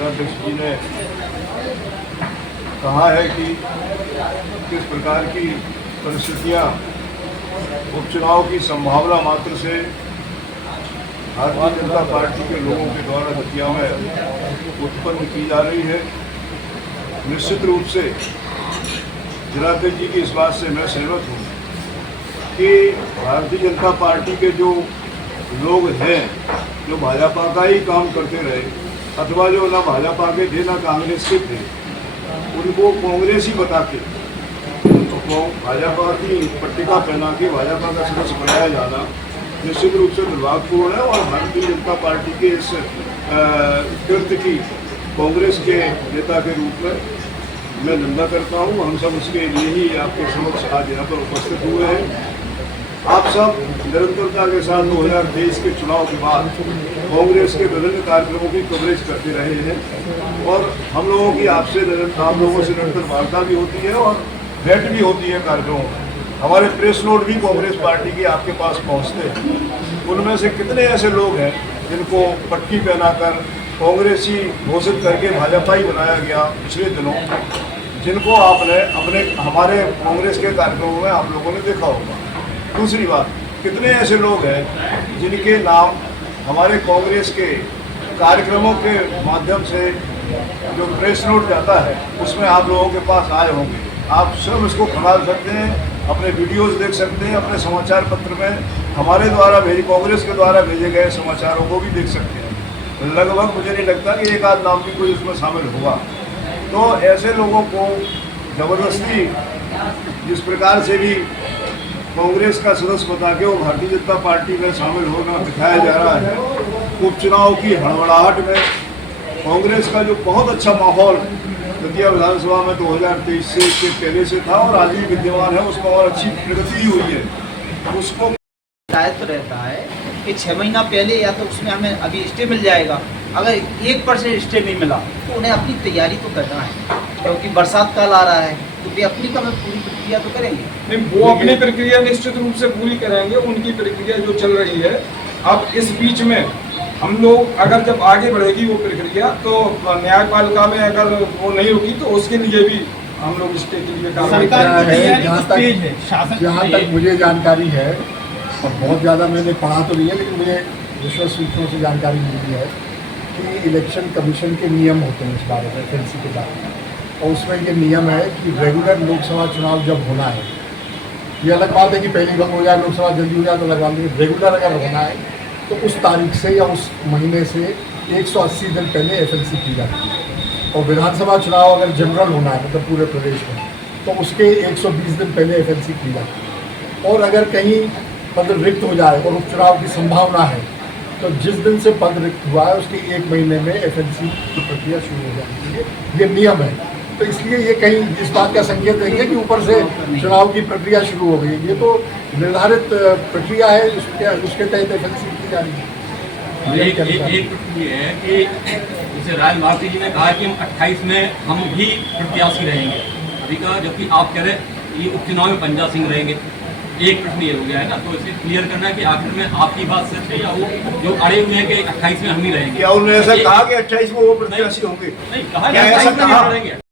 जिलाध्यक्ष जी ने कहा है कि किस प्रकार की परिस्थितियां उपचुनाव की संभावना मात्र से भारतीय जनता पार्टी के लोगों के द्वारा दतिया में उत्पन्न की जा रही है। निश्चित रूप से जिलाध्यक्ष जी की इस बात से मैं सहमत हूँ कि भारतीय जनता पार्टी के जो लोग हैं, जो भाजपा का ही काम करते रहे अथवा जो ना भाजपा के थे ना कांग्रेस के थे, उनको कांग्रेस ही बता के तो भाजपा की पट्टिका पहना के भाजपा का सदस्य बनाया जाना निश्चित रूप से दुर्भाग्यपूर्ण है। और भारतीय जनता पार्टी के इस कृत्य की कांग्रेस के नेता के रूप में मैं निंदा करता हूँ। हम सब उसके लिए ही आपके समक्ष आज यहाँ पर उपस्थित हुए हैं। आप सब निरंतरता के साथ 2023 के चुनाव के बाद कांग्रेस के विभिन्न कार्यक्रमों की कवरेज करते रहे हैं और हम लोगों की आपसे आप लोगों से निरंतर वार्ता भी होती है और भेंट भी होती है कार्यक्रमों में। हमारे प्रेस नोट भी कांग्रेस पार्टी के आपके पास पहुंचते हैं। उनमें से कितने ऐसे लोग हैं जिनको पट्टी पहनाकर कांग्रेसी घोषित करके भाजपा ही बनाया गया पिछले दिनों, जिनको आपने अपने हमारे कांग्रेस के कार्यक्रमों में आप लोगों ने देखा होगा। दूसरी बात, कितने ऐसे लोग हैं जिनके नाम हमारे कांग्रेस के कार्यक्रमों के माध्यम से जो प्रेस नोट जाता है उसमें आप लोगों के पास आए होंगे। आप स्वयं इसको खंगाल सकते हैं, अपने वीडियोस देख सकते हैं, अपने समाचार पत्र में हमारे द्वारा कांग्रेस के द्वारा भेजे गए समाचारों को भी देख सकते हैं। लगभग मुझे नहीं लगता कि एक आध नाम भी कोई उसमें शामिल होगा। तो ऐसे लोगों को ज़बरदस्ती जिस प्रकार से भी कांग्रेस का सदस्य बता के वो भारतीय जनता पार्टी में शामिल होना दिखाया जा रहा है। उपचुनाव की हड़बड़ाहट में कांग्रेस का जो बहुत अच्छा माहौल दतिया विधानसभा में 2023 से पहले से था और आज भी विद्यमान है, उसमें और अच्छी प्रगति हुई है। उसको दायित्व रहता है कि 6 महीना पहले या तो उसमें हमें अभी स्टे मिल जाएगा। अगर 1% स्टे नहीं मिला तो उन्हें अपनी तैयारी तो करना है, क्योंकि बरसात काल आ रहा है तो वे अपनी का पूरी प्रक्रिया तो करेंगे। नहीं, वो अपनी प्रक्रिया निश्चित रूप से पूरी करेंगे, उनकी प्रक्रिया जो चल रही है। अब इस बीच में हम लोग अगर जब आगे बढ़ेगी वो प्रक्रिया तो न्यायपालिका में अगर वो नहीं होगी तो उसके लिए भी हम लोग स्टे के लिए कार्रवाई कर रहे हैं। जहाँ तक मुझे जानकारी है, और बहुत ज़्यादा मैंने पढ़ा तो नहीं है लेकिन मुझे विश्वस्त सूत्रों से जानकारी मिली है कि इलेक्शन कमीशन के नियम होते हैं इस बारे में, FNC के बारे में, और उसमें ये नियम है कि रेगुलर लोकसभा चुनाव जब होना है, ये अलग बात है कि पहली बार हो जाए लोकसभा जल्दी हो जाए तो अलग बात है, रेगुलर अगर होना है तो उस तारीख से या उस महीने से 180 दिन पहले FNC की जाती है। और विधानसभा चुनाव अगर जनरल होना है मतलब पूरे प्रदेश में तो उसके 120 दिन पहले FNC की जाती है। और अगर कहीं पद रिक्त हो जाए और उपचुनाव की संभावना है तो जिस दिन से पद रिक्त हुआ है उसके 1 महीने में FNC की प्रक्रिया शुरू हो जाती है। ये नियम है, तो इसलिए ये कहीं इस बात का संकेत देंगे कि ऊपर से चुनाव की प्रक्रिया शुरू हो गई। ये तो निर्धारित प्रक्रिया है, उसके तहत FNC की जा रही है। एक प्रक्रिया है कि जैसे राय मार्ती जी ने कहा कि हम 28 में हम भी प्रत्याशी रहेंगे अभी का, जबकि आप कह रहे ये उपचुनाव में पंजा सिंह रहेंगे। एक प्रश्न ये हो गया है ना, तो इसे क्लियर करना है कि आखिर में आपकी बात सच है या वो जो अड़े हुए हैं कि 28 में हम ही रहेंगे। क्या उन्होंने ऐसा कहा कि 28 में वो प्रत्याशी होंगे? नहीं कहा, 28 में नहीं रहेंगे।